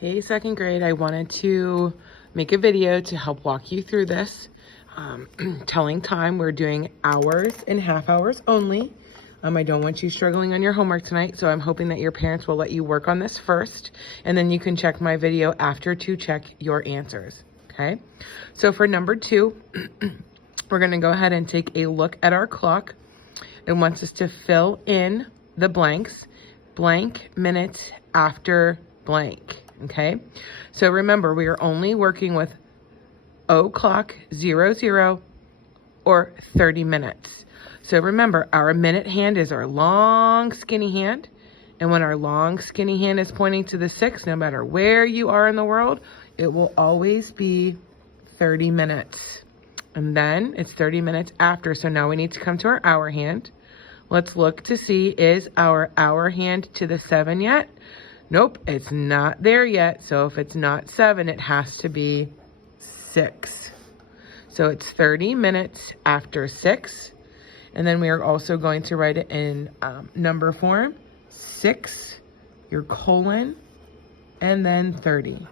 Hey, second grade, I wanted to make a video to help walk you through this. Telling time, we're doing hours and half hours only. I don't want you struggling on your homework tonight, so I'm hoping that your parents will let you work on this first, and then you can check my video after to check your answers, okay? So for number 2, we're gonna go ahead and take a look at our clock. It wants us to fill in the blanks, blank minutes after blank. Okay, so remember, we are only working with o'clock, 00, or 30 minutes. So remember, our minute hand is our long, skinny hand. And when our long, skinny hand is pointing to the 6, no matter where you are in the world, it will always be 30 minutes. And then it's 30 minutes after. So now we need to come to our hour hand. Let's look to see, is our hour hand to the 7 yet? Nope, it's not there yet. So if it's not 7, it has to be 6. So it's 30 minutes after 6. And then we are also going to write it in number form. 6, your colon, and then 30.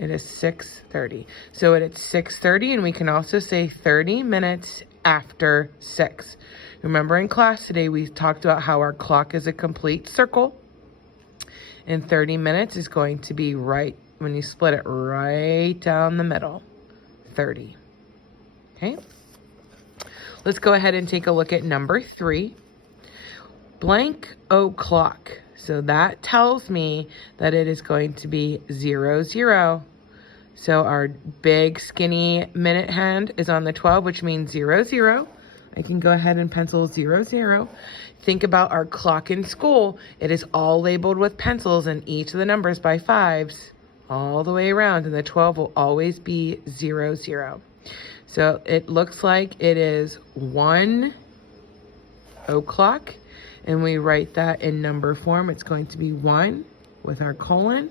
It is 6:30. So it's 6:30, and we can also say 30 minutes after 6. Remember in class today, we talked about how our clock is a complete circle. And 30 minutes is going to be right, when you split it right down the middle, 30. Okay? Let's go ahead and take a look at number 3. Blank o'clock. So that tells me that it is going to be 00. So our big skinny minute hand is on the 12, which means 00. I can go ahead and pencil 00. Think about our clock in school. It is all labeled with pencils and each of the numbers by 5s all the way around. And the 12 will always be 00. So it looks like it is 1 o'clock. And we write that in number form. It's going to be 1 with our colon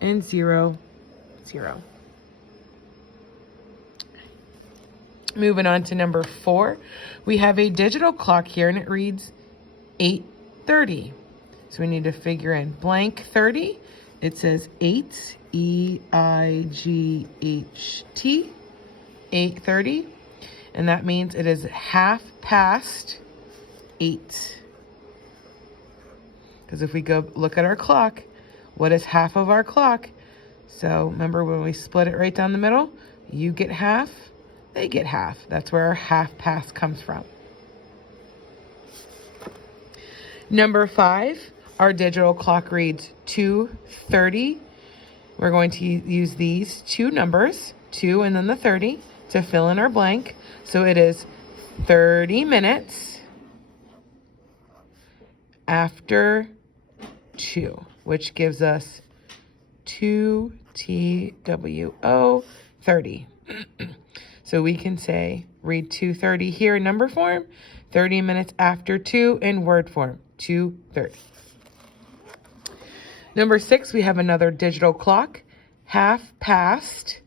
and 0, 0. Moving on to number 4, we have a digital clock here and it reads 8:30. So we need to figure in blank 30. It says 8, E-I-G-H-T, 8:30. And that means it is half past 8. Because if we go look at our clock, what is half of our clock? So remember when we split it right down the middle, you get half, they get half. That's where our half past comes from. Number 5, our digital clock reads 2:30. We're going to use these two numbers, 2 and then the 30, to fill in our blank. So it is 30 minutes after 2, which gives us 2TWO 30. So we can say, read 2:30 here in number form, 30 minutes after 2 in word form, 2:30. Number 6, we have another digital clock, half past.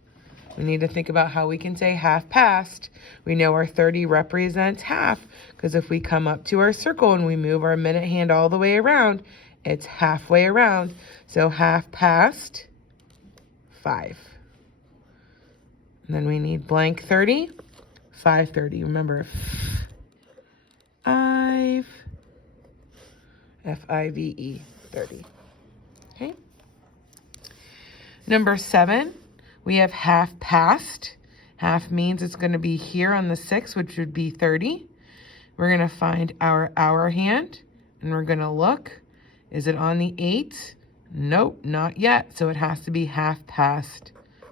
We need to think about how we can say half past. We know our 30 represents half, because if we come up to our circle and we move our minute hand all the way around, it's halfway around. So half past 5. And then we need blank 30, 5:30. Remember, 5, F-I-V-E, 30. Okay. Number 7, we have half past. Half means it's going to be here on the 6, which would be 30. We're going to find our hour hand, and we're going to look. Is it on the 8? Nope, not yet. So it has to be half past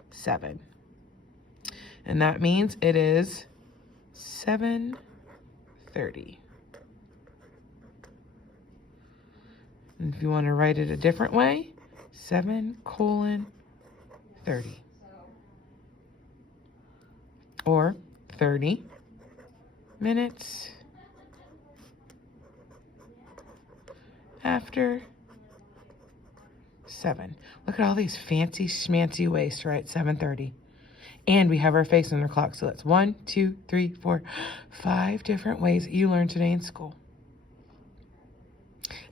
7. And that means it is 7:30. And if you want to write it a different way, 7:30. Or 30 minutes after 7. Look at all these fancy schmancy ways to write 7:30. And we have our face on our clock. So that's 1, 2, 3, 4, 5 different ways that you learned today in school.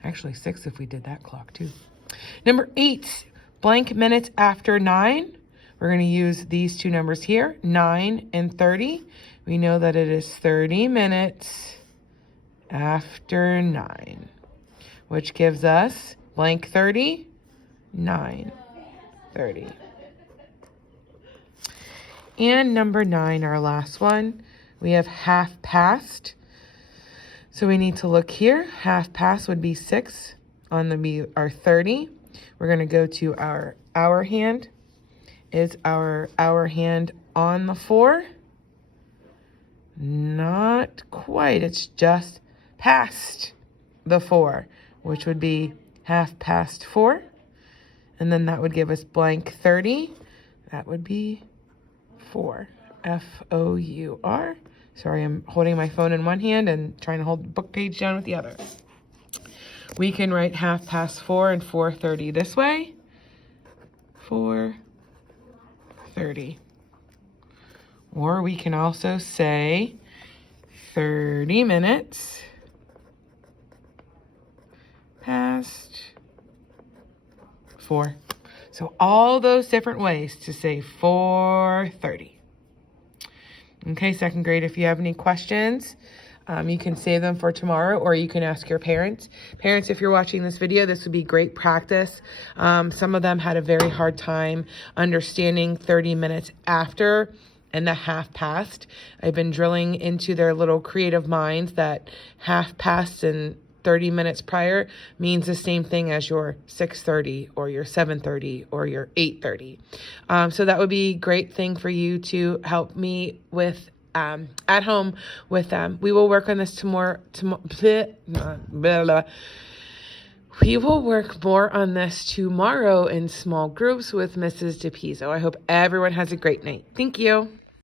Actually 6 if we did that clock too. Number 8, Blank minutes after 9. We're going to use these two numbers here, 9 and 30. We know that it is 30 minutes after 9, which gives us blank 30, 9:30. And number 9, our last one, we have half past. So we need to look here. Half past would be 6 on our 30. We're going to go to our hour hand. Is our hour hand on the 4? Not quite. It's just past the 4, which would be half past 4. And then that would give us blank 30. That would be 4. F-O-U-R. Sorry, I'm holding my phone in one hand and trying to hold the book page down with the other. We can write half past 4 and 4:30 this way. 4:30. Or we can also say 30 minutes past 4. So all those different ways to say 4:30. Okay, second grade, if you have any questions, you can save them for tomorrow, or you can ask your parents. Parents, if you're watching this video, this would be great practice. Some of them had a very hard time understanding 30 minutes after and the half past. I've been drilling into their little creative minds that half past and 30 minutes prior means the same thing as your 6:30 or your 7:30 or your 8:30. So that would be a great thing for you to help me with at home with them. We will work on this We will work more on this tomorrow in small groups with Mrs. DePizzo. I hope everyone has a great night. Thank you.